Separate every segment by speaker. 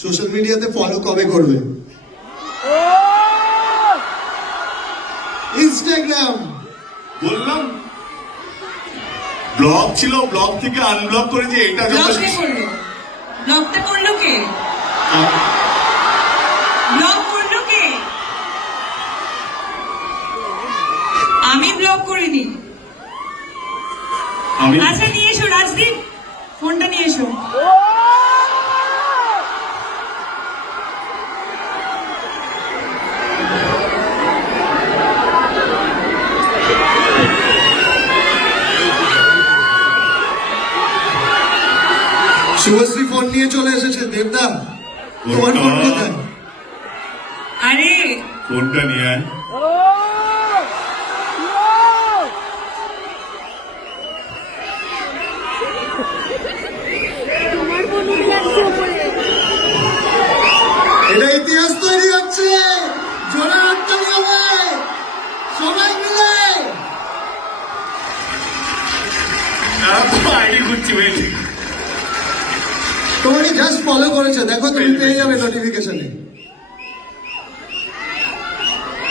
Speaker 1: Social মিডিয়াতে follow কবে করবে? ইনস্টাগ্রাম
Speaker 2: বললাম। ব্লগ ছিল ব্লগ থেকে আনব্লক করেছে এটা
Speaker 3: ব্লগ
Speaker 2: যথেষ্ট
Speaker 3: কে করল? ব্লগটা করল কে? ব্লগ করল কে? আমি ব্লগ করিনি।
Speaker 2: আমি
Speaker 3: আচ্ছা নিয়ে এসো রাজদীপ। ফোনটা নিয়ে এসো।
Speaker 1: শুভশ্রী ফোন নিয়ে চলে এসেছে দেবদা। তোমার ফোন কোথায়?
Speaker 3: আরে।
Speaker 2: ফোনটা নিয়ে আয়?
Speaker 1: এটা ইতিহাস তৈরি হচ্ছে। জোরে হাততালি হবে সবাই মিলে।
Speaker 2: আইডি খুঁজছি
Speaker 1: ফলো করেছে দেখো তুমি পেয়ে যাবে নোটিফিকেশনে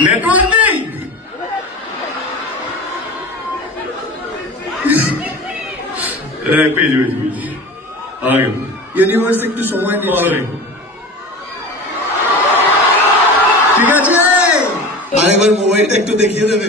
Speaker 2: নেটওয়ার্ক নেই? পেয়েছি পেয়েছি পেয়েছি আগে
Speaker 1: ইউনিভার্স একটু সময় নিচ্ছে। ঠিক আছে? আরেকবার মোবাইলটা একটু দেখিয়ে দেবে।